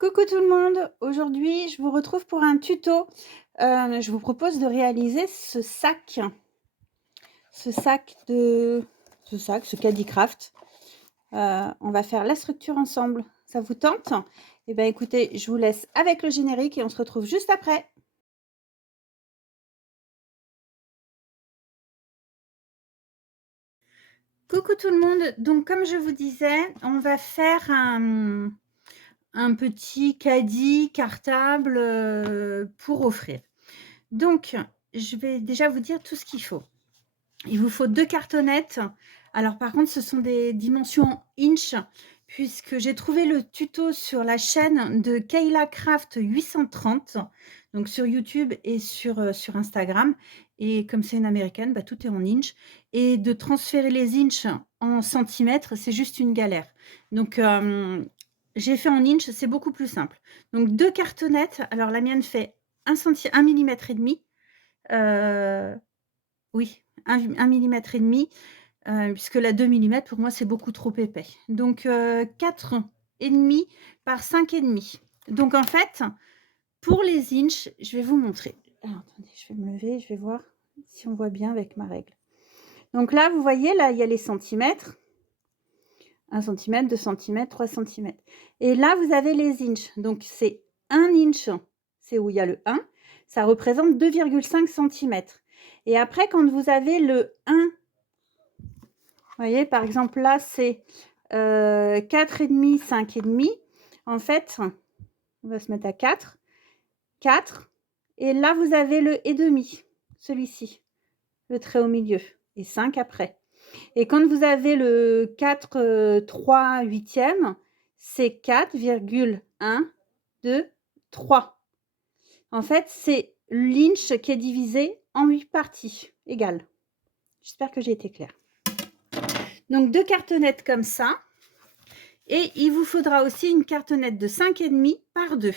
Coucou tout le monde, aujourd'hui je vous retrouve pour un tuto. Je vous propose de réaliser ce caddie craft. On va faire la structure ensemble. Ça vous tente? Eh bien écoutez, je vous laisse avec le générique et on se retrouve juste après. Coucou tout le monde, donc comme je vous disais, on va faire un petit caddie cartable pour offrir. Donc, je vais déjà vous dire tout ce qu'il faut. Il vous faut 2 cartonnettes. Alors par contre, ce sont des dimensions inch, puisque j'ai trouvé le tuto sur la chaîne de Kayla Craft 830, donc sur YouTube et sur Instagram. Et comme c'est une américaine, bah, tout est en inch. Et de transférer les inches en centimètres, c'est juste une galère. Donc, j'ai fait en inch, c'est beaucoup plus simple. Donc 2 cartonnettes. Alors la mienne fait 1 millimètre et demi. Oui, 1 millimètre et demi, puisque la 2 millimètres pour moi c'est beaucoup trop épais. Donc 4,5 par 5,5. Donc en fait, pour les inches, je vais vous montrer. Alors attendez, je vais me lever, je vais voir si on voit bien avec ma règle. Donc là, vous voyez, là, il y a les centimètres. 1 cm, 2 cm, 3 cm. Et là, vous avez les inches. Donc c'est 1 inch, c'est où il y a le 1. Ça représente 2,5 cm. Et après, quand vous avez le 1, vous voyez, par exemple, là, c'est 4,5, 5,5. En fait, on va se mettre à 4. 4. Et là, vous avez le et demi, celui-ci, le trait au milieu. Et 5 après. Et quand vous avez le 4, 3 huitièmes, c'est 4,123. En fait, c'est l'inch qui est divisé en 8 parties égales. J'espère que j'ai été claire. Donc 2 cartonnettes comme ça. Et il vous faudra aussi une cartonnette de 5,5 par 2.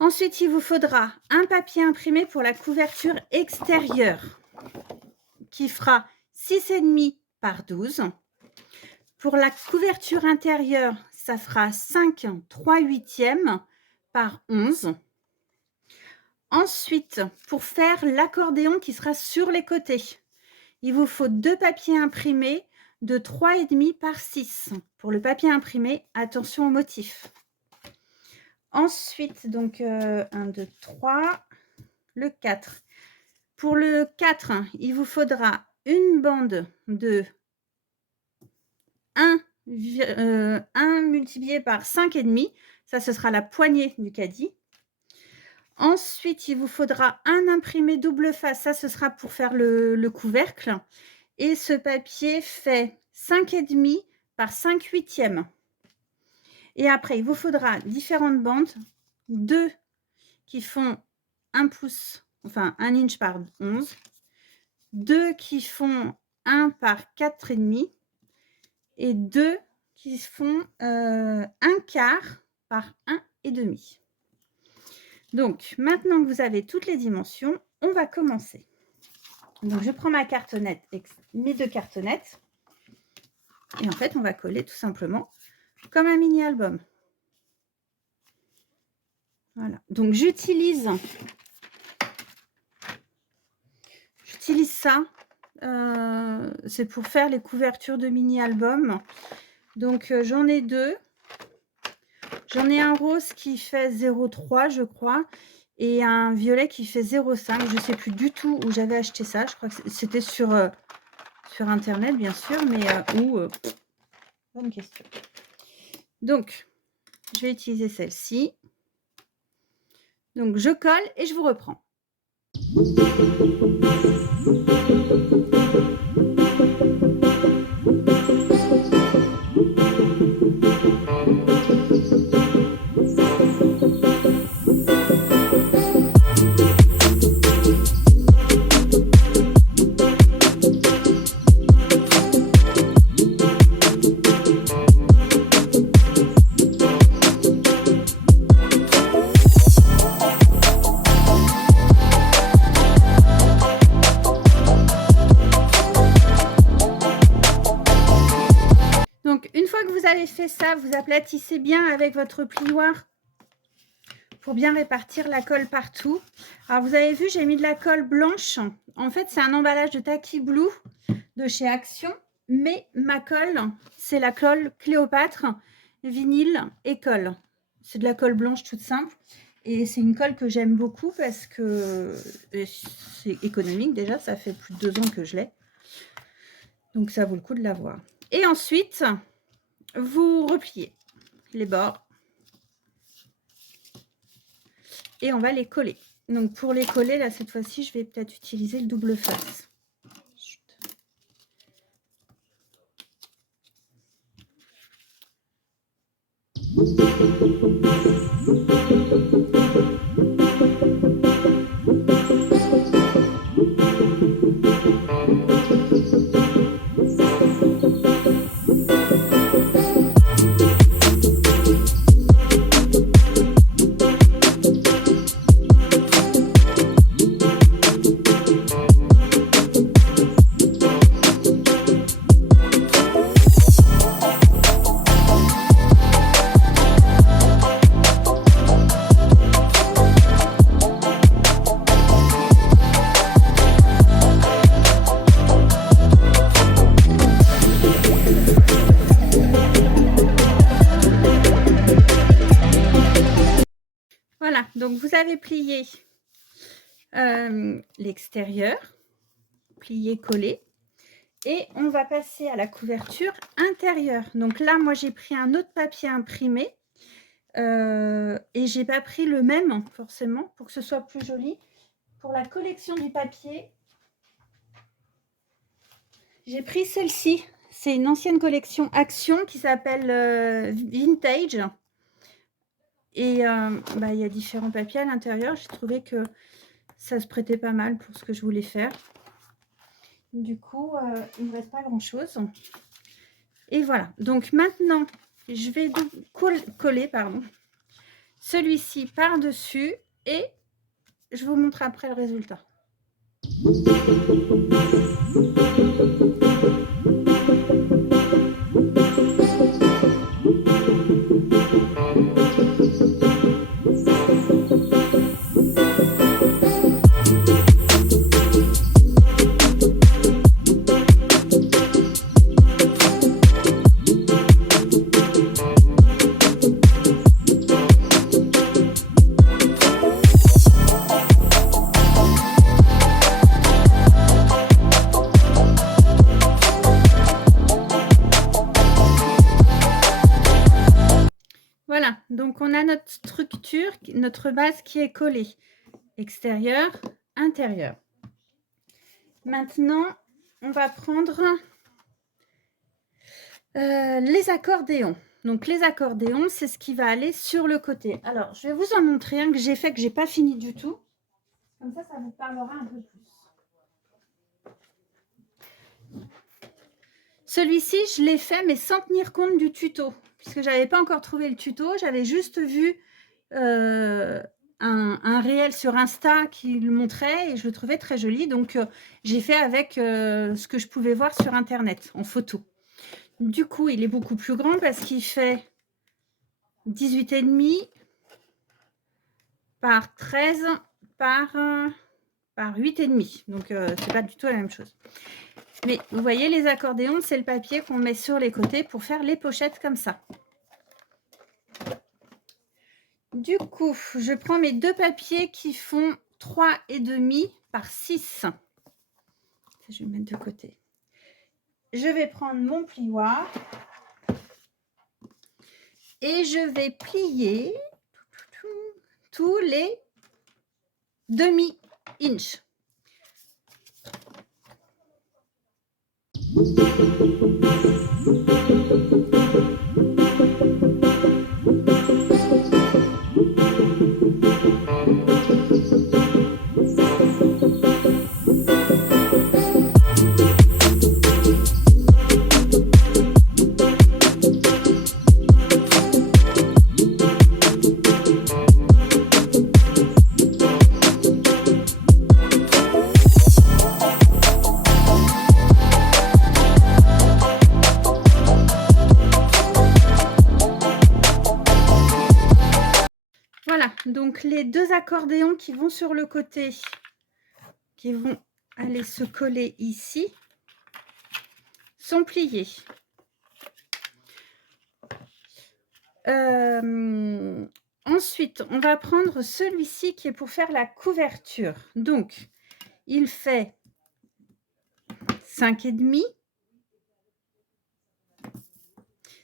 Ensuite, il vous faudra un papier imprimé pour la couverture extérieure qui fera 6,5 par 12. Pour la couverture intérieure, ça fera 5 3/8 par 11. Ensuite, pour faire l'accordéon qui sera sur les côtés, il vous faut 2 papiers imprimés de 3,5 par 6. Pour le papier imprimé, attention au motif. Ensuite, donc 1, 2, 3, le 4. Pour le 4, il vous faudra une bande de 1 multiplié par 5,5. Ça, ce sera la poignée du caddie. Ensuite, il vous faudra un imprimé double face. Ça, ce sera pour faire le couvercle. Et ce papier fait 5,5 par 5/8. Et après, il vous faudra différentes bandes. 2 qui font 1 pouce, enfin 1 inch par 11. 2 qui font 1 par 4,5. Et 2 qui font 1 quart par 1,5. Donc, maintenant que vous avez toutes les dimensions, on va commencer. Donc, je prends ma cartonnette, mes 2 cartonnettes. Et en fait, on va coller tout simplement comme un mini-album. Voilà. Donc, j'utilise ça. C'est pour faire les couvertures de mini-album. Donc, j'en ai 2. J'en ai un rose qui fait 0,3 je crois et un violet qui fait 0,5. Je ne sais plus du tout où j'avais acheté ça. Je crois que c'était sur internet bien sûr, mais où bonne question. Donc, je vais utiliser celle-ci. Donc, je colle et je vous reprends. ça, vous aplatissez bien avec votre plioir pour bien répartir la colle partout. Alors, vous avez vu, j'ai mis de la colle blanche. En fait, c'est un emballage de Tacky Blue de chez Action. Mais ma colle, c'est la colle Cléopâtre, vinyle et colle. C'est de la colle blanche toute simple. Et c'est une colle que j'aime beaucoup parce que c'est économique déjà. Ça fait plus de 2 ans que je l'ai. Donc, ça vaut le coup de l'avoir. Et ensuite, vous repliez les bords. Et on va les coller. Donc, pour les coller, là, cette fois-ci, je vais peut-être utiliser le double face. Voilà, donc vous avez plié l'extérieur, plié, collé. Et on va passer à la couverture intérieure. Donc là, moi, j'ai pris un autre papier imprimé. Et j'ai pas pris le même, forcément, pour que ce soit plus joli. Pour la collection du papier, j'ai pris celle-ci. C'est une ancienne collection Action qui s'appelle Vintage. Et il y a différents papiers à l'intérieur. J'ai trouvé que ça se prêtait pas mal pour ce que je voulais faire. Du coup, il ne me reste pas grand-chose. Et voilà. Donc maintenant, je vais coller celui-ci par-dessus et je vous montre après le résultat. Voilà, donc on a notre structure, notre base qui est collée. Extérieur, intérieur. Maintenant, on va prendre les accordéons. Donc les accordéons, c'est ce qui va aller sur le côté. Alors, je vais vous en montrer un que j'ai fait, que je n'ai pas fini du tout. Comme ça, ça vous parlera un peu plus. Celui-ci, je l'ai fait, mais sans tenir compte du tuto. Puisque je n'avais pas encore trouvé le tuto. J'avais juste vu un réel sur Insta qui le montrait et je le trouvais très joli. Donc, j'ai fait avec ce que je pouvais voir sur Internet, en photo. Du coup, il est beaucoup plus grand parce qu'il fait 18,5 par 13 par 8,5. Donc, c'est pas du tout la même chose. Mais vous voyez, les accordéons, c'est le papier qu'on met sur les côtés pour faire les pochettes comme ça. Du coup, je prends mes deux papiers qui font 3,5 par 6. Ça, je vais le mettre de côté. Je vais prendre mon plioir et je vais plier tous les demi-inch. Voilà, donc les 2 accordéons qui vont sur le côté, qui vont aller se coller ici, sont pliés. Ensuite, on va prendre celui-ci qui est pour faire la couverture. Donc, il fait 5,5,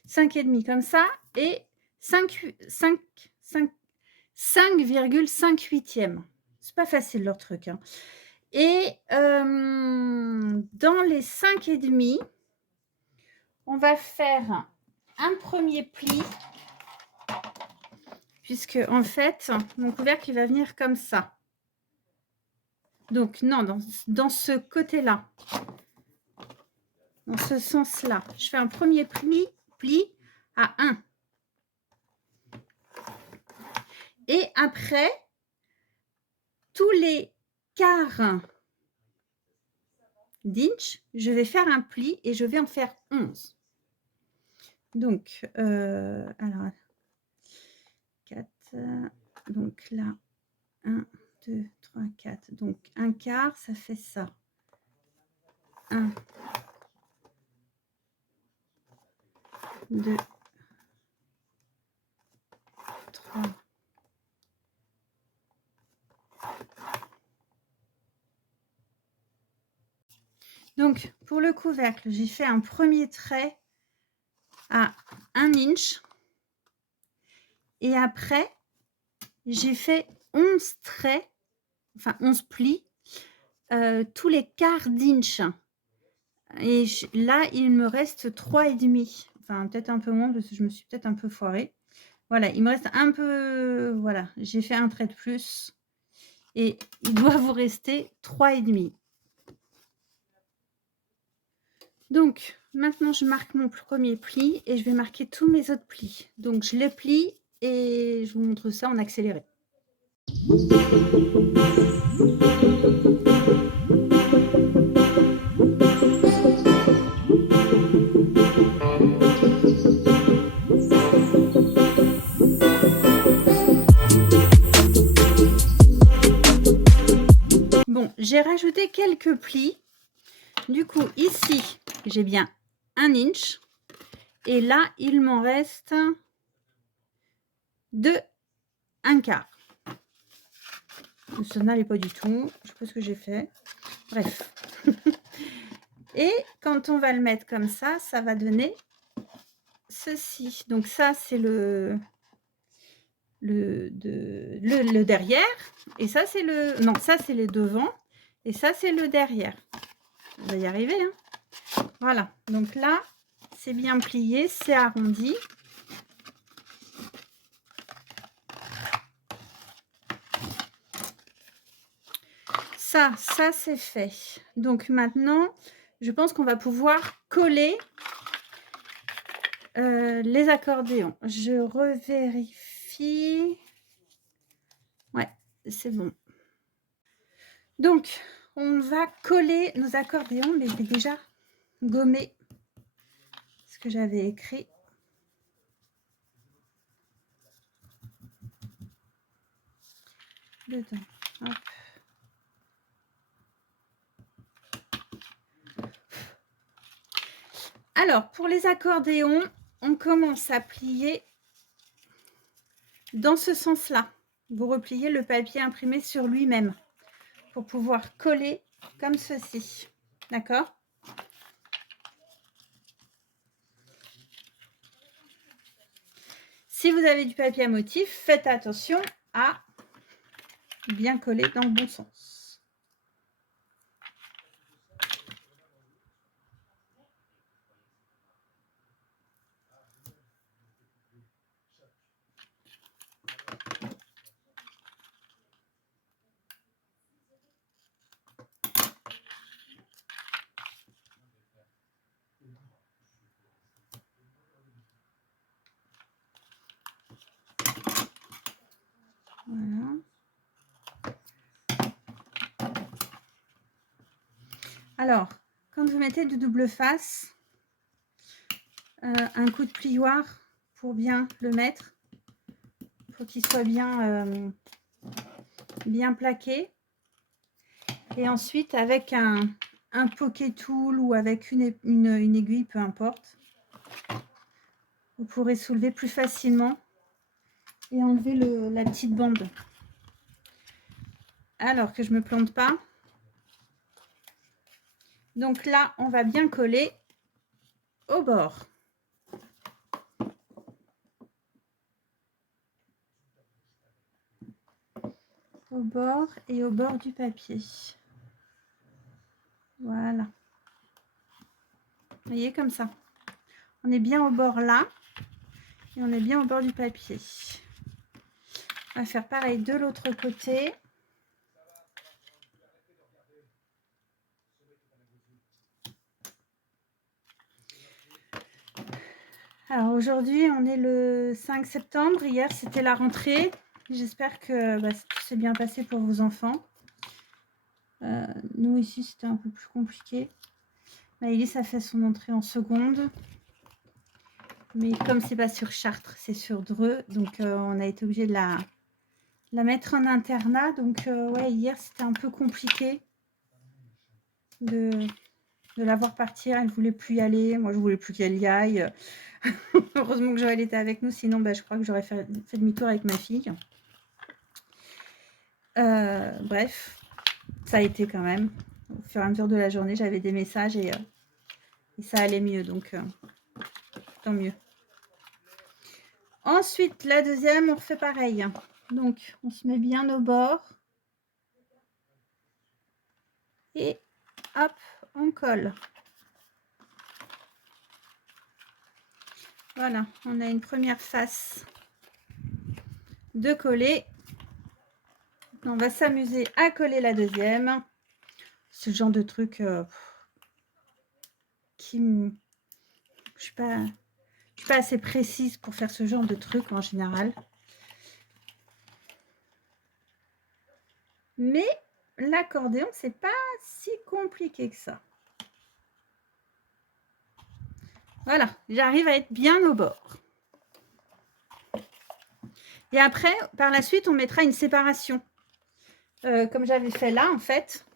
5,5 comme ça et 5,58e. C'est pas facile leur truc, hein. Et dans les 5,5, on va faire un premier pli, puisque en fait, mon couvercle il va venir comme ça. Donc non, dans ce côté-là, dans ce sens-là, je fais un premier pli à 1. Et après, tous les quarts d'inch, je vais faire un pli et je vais en faire 11. Donc, alors, 4, donc là, 1, 2, 3, 4. Donc, un quart, ça fait ça. 1, 2, 3. Donc, pour le couvercle, j'ai fait un premier trait à 1 inch. Et après, j'ai fait 11 traits, enfin 11 plis, tous les quarts d'inch. Et là, il me reste 3,5. Enfin, peut-être un peu moins parce que je me suis peut-être un peu foirée. Voilà, il me reste un peu... Voilà, j'ai fait un trait de plus. Et il doit vous rester 3,5. Donc, maintenant, je marque mon premier pli et je vais marquer tous mes autres plis. Donc, je les plie et je vous montre ça en accéléré. Bon, j'ai rajouté quelques plis. Du coup, ici, j'ai bien 1 inch. Et là, il m'en reste 2, 1 quart. Ça n'allait pas du tout. Je sais pas ce que j'ai fait. Bref. Et quand on va le mettre comme ça, ça va donner ceci. Donc ça, c'est le derrière. Et ça, c'est le... Non, ça, c'est les devants. Et ça, c'est le derrière. On va y arriver, hein. Voilà. Donc là, c'est bien plié, c'est arrondi. Ça c'est fait. Donc maintenant, je pense qu'on va pouvoir coller les accordéons. Je revérifie. Ouais, c'est bon. Donc, on va coller nos accordéons, mais je vais déjà gommer ce que j'avais écrit. Dedans. Hop. Alors, pour les accordéons, on commence à plier dans ce sens-là. Vous repliez le papier imprimé sur lui-même pour pouvoir coller comme ceci. D'accord? Si vous avez du papier à motif, faites attention à bien coller dans le bon sens. Voilà. Alors, quand vous mettez du double face, un coup de plioir pour bien le mettre, faut qu'il soit bien, bien plaqué. Et ensuite, avec un poké tool ou avec une aiguille, peu importe, vous pourrez soulever plus facilement et enlever la petite bande. Alors que je ne me plante pas. Donc là, on va bien coller au bord. Au bord et au bord du papier. Voilà. Vous voyez, comme ça. On est bien au bord là. Et on est bien au bord du papier. On va faire pareil de l'autre côté. Alors aujourd'hui, on est le 5 septembre. Hier, c'était la rentrée. J'espère que tout s'est bien passé pour vos enfants. Nous, ici, c'était un peu plus compliqué. Maëlys a fait son entrée en seconde. Mais comme c'est pas sur Chartres, c'est sur Dreux. Donc, on a été obligé de la mettre en internat. Donc, ouais, hier, c'était un peu compliqué de la voir partir. Elle ne voulait plus y aller. Moi, je voulais plus qu'elle y aille. Heureusement que Joël était avec nous. Sinon, je crois que j'aurais fait demi-tour avec ma fille. Bref, ça a été quand même. Au fur et à mesure de la journée, j'avais des messages et ça allait mieux. Donc, tant mieux. Ensuite, la deuxième, on refait pareil. Donc, on se met bien au bord. Et hop, on colle. Voilà, on a une première face de coller. On va s'amuser à coller la deuxième. Ce genre de truc qui me... Je suis pas assez précise pour faire ce genre de truc en général. Mais l'accordéon, c'est pas si compliqué que ça. Voilà, j'arrive à être bien au bord. Et après, par la suite, on mettra une séparation. Comme j'avais fait là, en fait,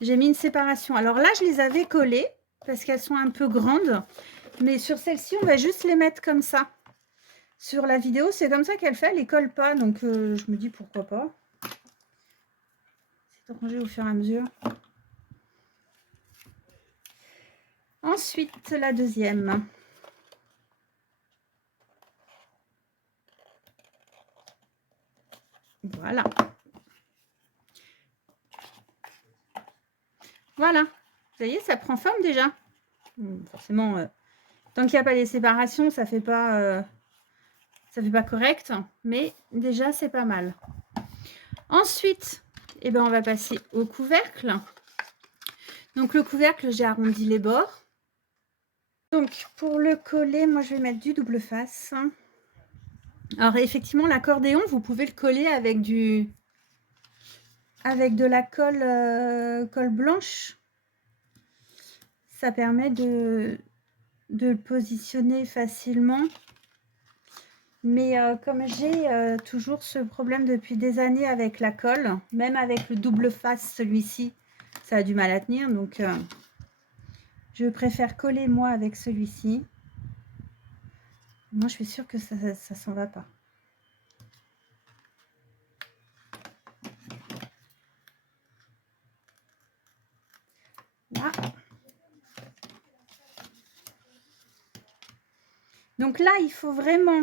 j'ai mis une séparation. Alors là, je les avais collées parce qu'elles sont un peu grandes. Mais sur celle-ci, on va juste les mettre comme ça. Sur la vidéo, c'est comme ça qu'elle fait. Elle ne les colle pas. Donc, je me dis pourquoi pas. C'est rangé au fur et à mesure. Ensuite, la deuxième. Voilà. Voilà. Vous voyez, ça prend forme déjà. Forcément, tant qu'il n'y a pas les séparations, ça fait pas correct. Mais déjà, c'est pas mal. Ensuite, on va passer au couvercle. Donc, le couvercle, j'ai arrondi les bords. Donc, pour le coller, moi, je vais mettre du double face. Alors, effectivement, l'accordéon, vous pouvez le coller avec de la colle blanche. Ça permet de le positionner facilement. Mais comme j'ai toujours ce problème depuis des années avec la colle, même avec le double face, celui-ci, ça a du mal à tenir. Donc, je préfère coller moi avec celui-ci. Moi, je suis sûre que ça s'en va pas. Là. Donc là, il faut vraiment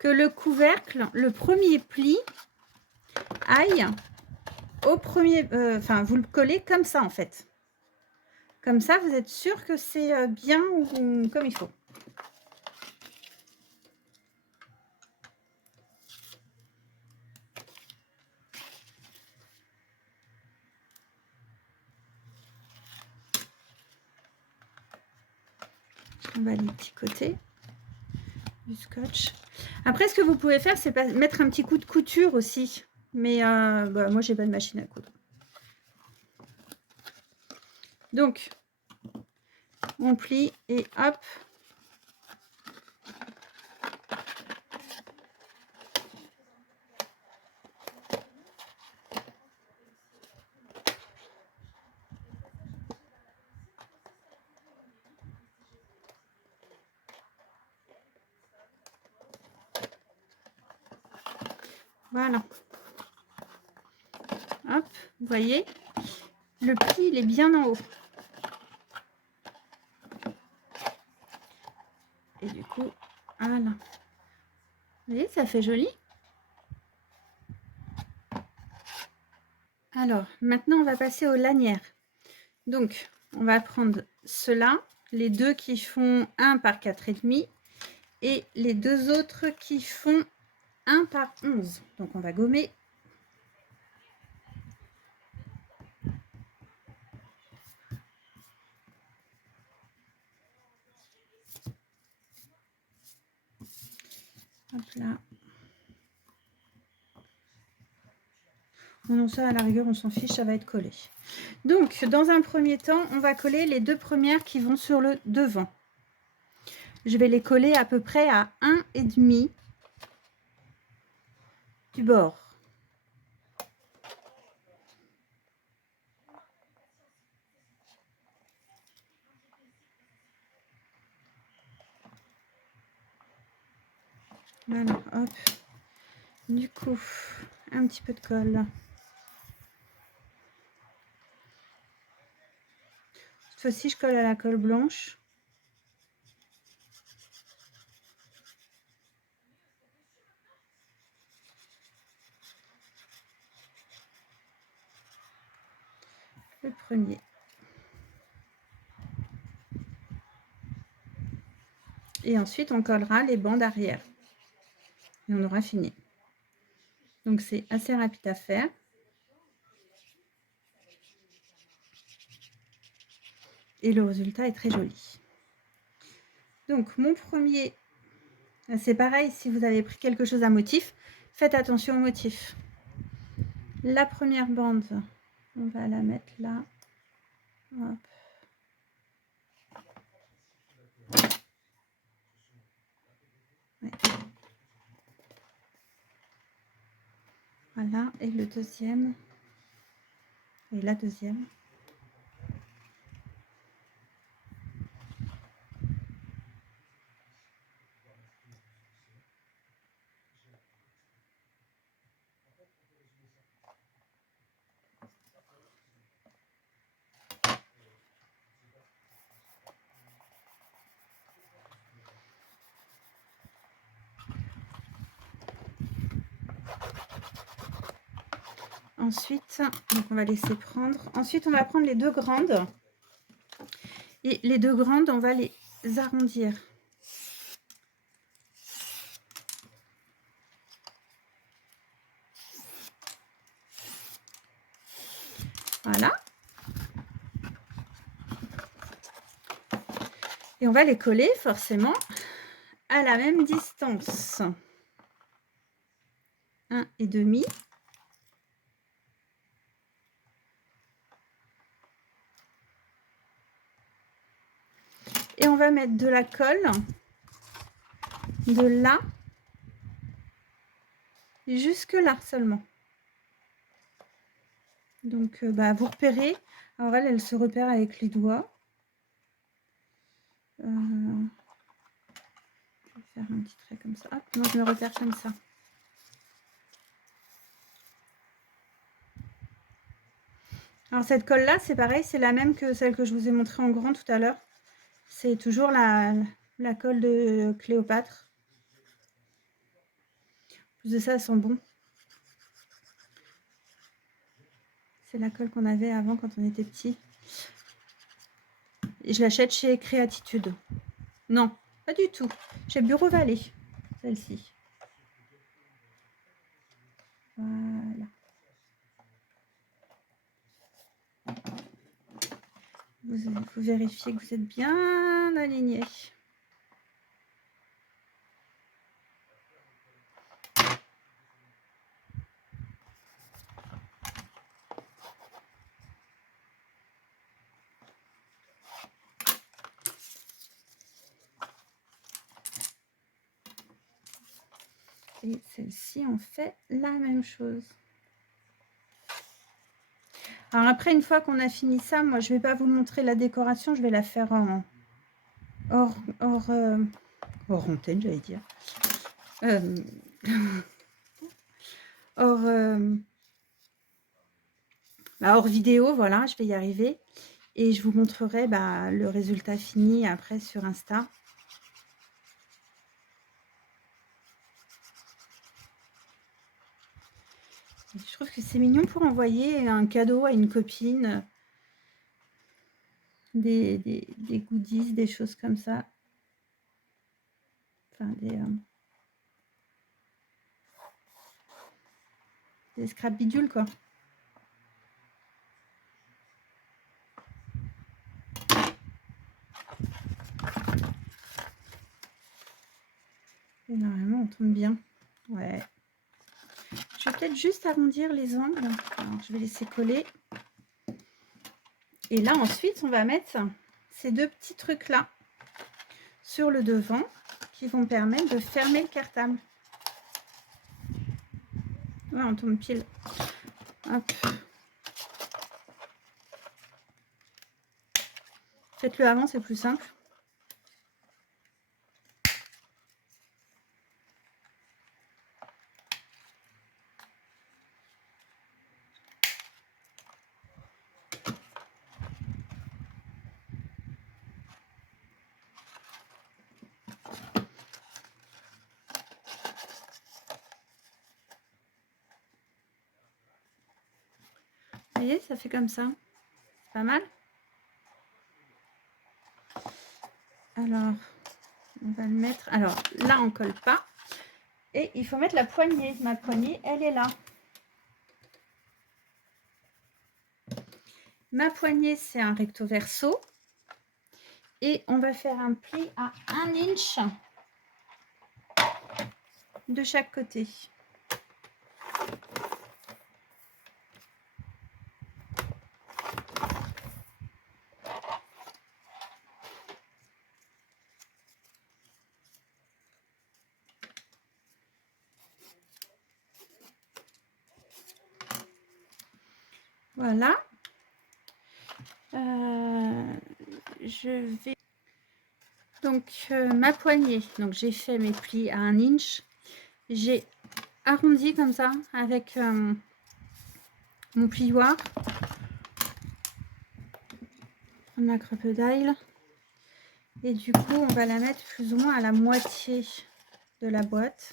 que le couvercle, le premier pli, aille au premier... vous le collez comme ça, en fait. Comme ça, vous êtes sûr que c'est bien comme il faut. On va les petits côtés du scotch. Après, ce que vous pouvez faire, c'est mettre un petit coup de couture aussi. Mais moi, j'ai pas de machine à coudre. Donc, on plie et hop. Voilà. Hop, vous voyez, le pli, il est bien en haut. Et du coup, voilà. Vous voyez, ça fait joli. Alors, maintenant, on va passer aux lanières. Donc, on va prendre ceux-là, les deux qui font 1 par 4,5 et les deux autres qui font 1 par 11. Donc, on va gommer. Hop là. Non, ça, à la rigueur, on s'en fiche, ça va être collé. Donc, dans un premier temps, on va coller les deux premières qui vont sur le devant. Je vais les coller à peu près à 1,5 du bord. Voilà, hop. Du coup, un petit peu de colle. Cette fois-ci, je colle à la colle blanche. Le premier. Et ensuite, on collera les bandes arrière. Et on aura fini. Donc, c'est assez rapide à faire. Et le résultat est très joli. Donc, mon premier, c'est pareil, si vous avez pris quelque chose à motif, faites attention au motif. La première bande, on va la mettre là. Hop. Ouais. Voilà, et le deuxième. Et la deuxième. Ensuite, donc on va laisser prendre. Ensuite, on va prendre les deux grandes. Et les deux grandes, on va les arrondir. Voilà. Et on va les coller forcément à la même distance. 1,5. Et on va mettre de la colle de là jusque là seulement. Donc, vous repérez. Alors elle se repère avec les doigts. Je vais faire un petit trait comme ça. Hop, moi, je me repère comme ça. Alors cette colle là, c'est pareil, c'est la même que celle que je vous ai montrée en grand tout à l'heure. C'est toujours la colle de Cléopâtre. En plus de ça, elles sont bons. C'est la colle qu'on avait avant quand on était petit. Et je l'achète chez Créatitude. Non, pas du tout. Chez Bureau Vallée, celle-ci. Voilà. Vous vérifiez que vous êtes bien aligné. Et celle-ci, on fait la même chose. Alors après, une fois qu'on a fini ça, moi, je ne vais pas vous montrer la décoration. Je vais la faire en hors antenne, j'allais dire. hors vidéo, voilà, je vais y arriver. Et je vous montrerai le résultat fini après sur Insta. Je trouve que c'est mignon pour envoyer un cadeau à une copine. Des goodies, des choses comme ça. Enfin, des scrap bidules, quoi. Et normalement, on tombe bien. Ouais. Je vais peut-être juste arrondir les angles. Alors, je vais laisser coller. Et là, ensuite, on va mettre ces deux petits trucs-là sur le devant qui vont permettre de fermer le cartable. Ouais, on tombe pile. Hop. Faites-le avant, c'est plus simple. Vous voyez, ça fait comme ça. C'est pas mal. Alors, on va le mettre. Alors, là, on colle pas. Et il faut mettre la poignée. Ma poignée, elle est là. Ma poignée, c'est un recto verso. Et on va faire un pli à 1 inch de chaque côté. Voilà. Je vais donc ma poignée. Donc j'ai fait mes plis à 1 inch. J'ai arrondi comme ça avec mon plioir. Ma crocodile. Et du coup, on va la mettre plus ou moins à la moitié de la boîte.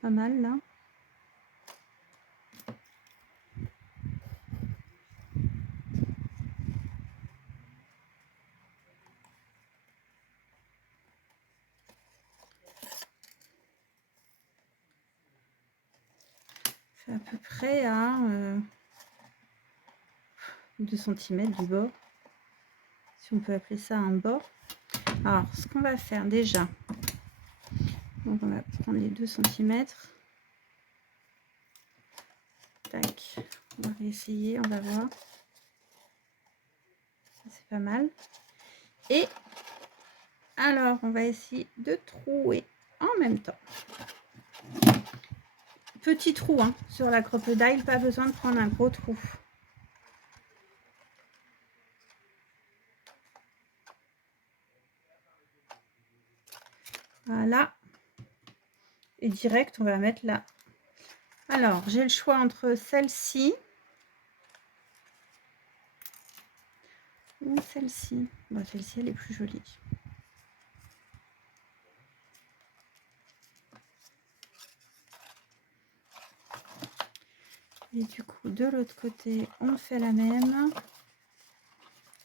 Pas mal là. Fait à peu près à 2 cm du bord. Si on peut appeler ça un bord. Alors, ce qu'on va faire déjà, donc on va prendre les 2 cm. Tac, on va réessayer, on va voir. C'est pas mal. Et alors, on va essayer de trouer en même temps. Petit trou hein, sur la crocodile, pas besoin de prendre un gros trou. Voilà. Et direct, on va mettre là. Alors, j'ai le choix entre celle-ci ou celle-ci. Bon, celle-ci, elle est plus jolie. Et du coup, de l'autre côté, on fait la même.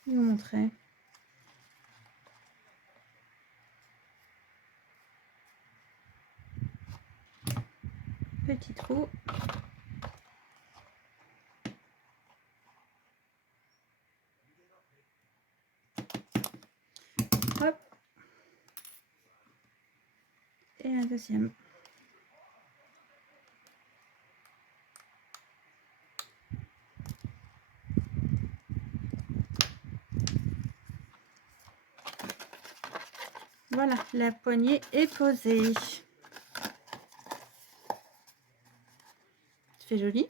Je vais vous montrer. Petit trou. Hop. Et la deuxième. Voilà, la poignée est posée. C'est joli.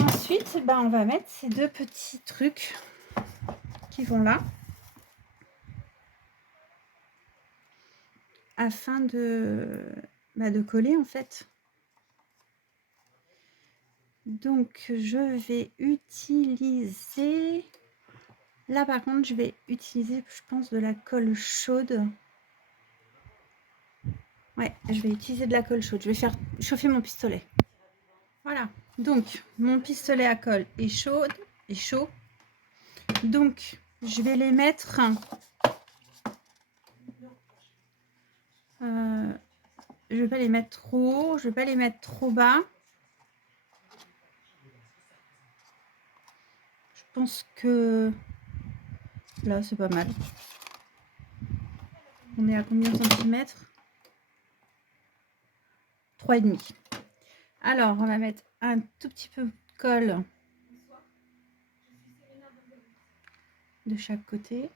Ensuite, on va mettre ces deux petits trucs qui vont là. Afin de coller en fait. Donc je vais utiliser, là par contre je vais utiliser, je pense, de la colle chaude. Ouais, je vais utiliser de la colle chaude. Je vais faire chauffer mon pistolet. Voilà, donc mon pistolet à colle est chaud. Donc je vais les mettre, je vais pas les mettre trop haut, je vais pas les mettre trop bas. Je pense que là c'est pas mal. On est à combien de centimètres? 3,5. Alors, on va mettre un tout petit peu de colle de chaque côté.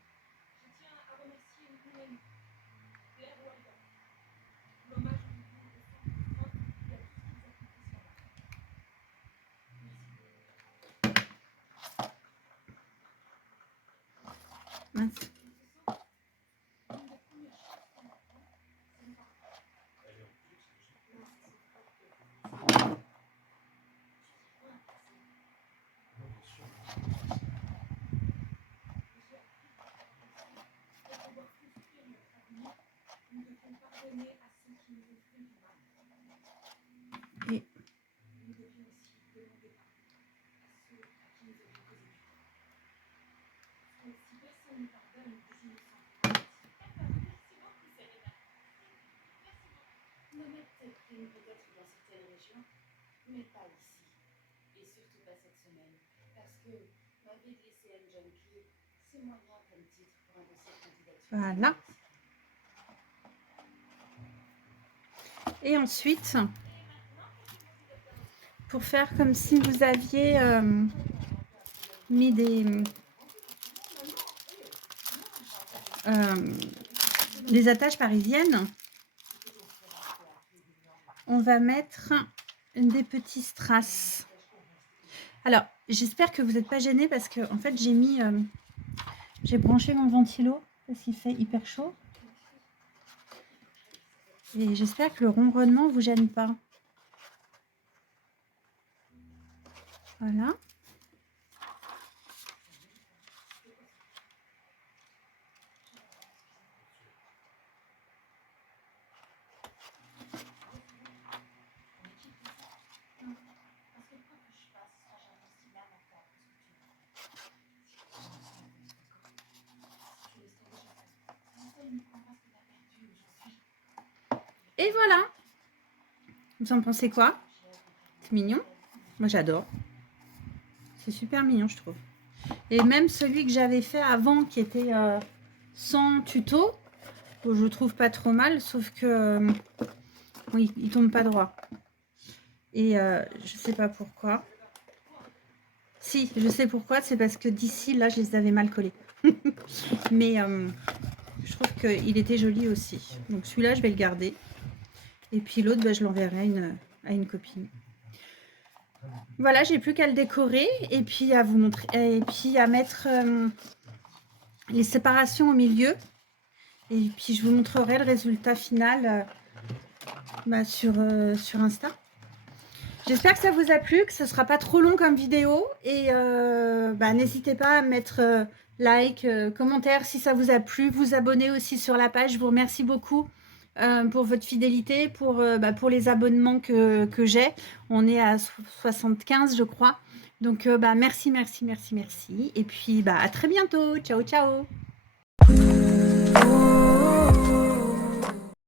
Mince. Et voilà. Et ensuite, pour faire comme si vous aviez mis des attaches parisiennes, on va mettre des petits strass. Alors, j'espère que vous n'êtes pas gênés parce que en fait, j'ai branché mon ventilo parce qu'il fait hyper chaud. Et j'espère que le ronronnement ne vous gêne pas. Voilà. Et voilà. Vous en pensez quoi? C'est mignon. Moi, j'adore. C'est super mignon, je trouve. Et même celui que j'avais fait avant, qui était sans tuto, je trouve pas trop mal, sauf que oui, il tombe pas droit. Et je sais pas pourquoi. Si, je sais pourquoi. C'est parce que d'ici, là, je les avais mal collés. Mais je trouve qu'il était joli aussi. Donc celui-là, je vais le garder. Et puis l'autre, je l'enverrai à une copine. Voilà, j'ai plus qu'à le décorer et puis à vous montrer, et puis à mettre les séparations au milieu. Et puis je vous montrerai le résultat final sur Insta. J'espère que ça vous a plu, que ce ne sera pas trop long comme vidéo. Et n'hésitez pas à mettre like, commentaire si ça vous a plu. Vous abonner aussi sur la page. Je vous remercie beaucoup pour votre fidélité, pour les abonnements que j'ai. On est à 75, je crois. Donc, merci. Et puis, à très bientôt. Ciao, ciao.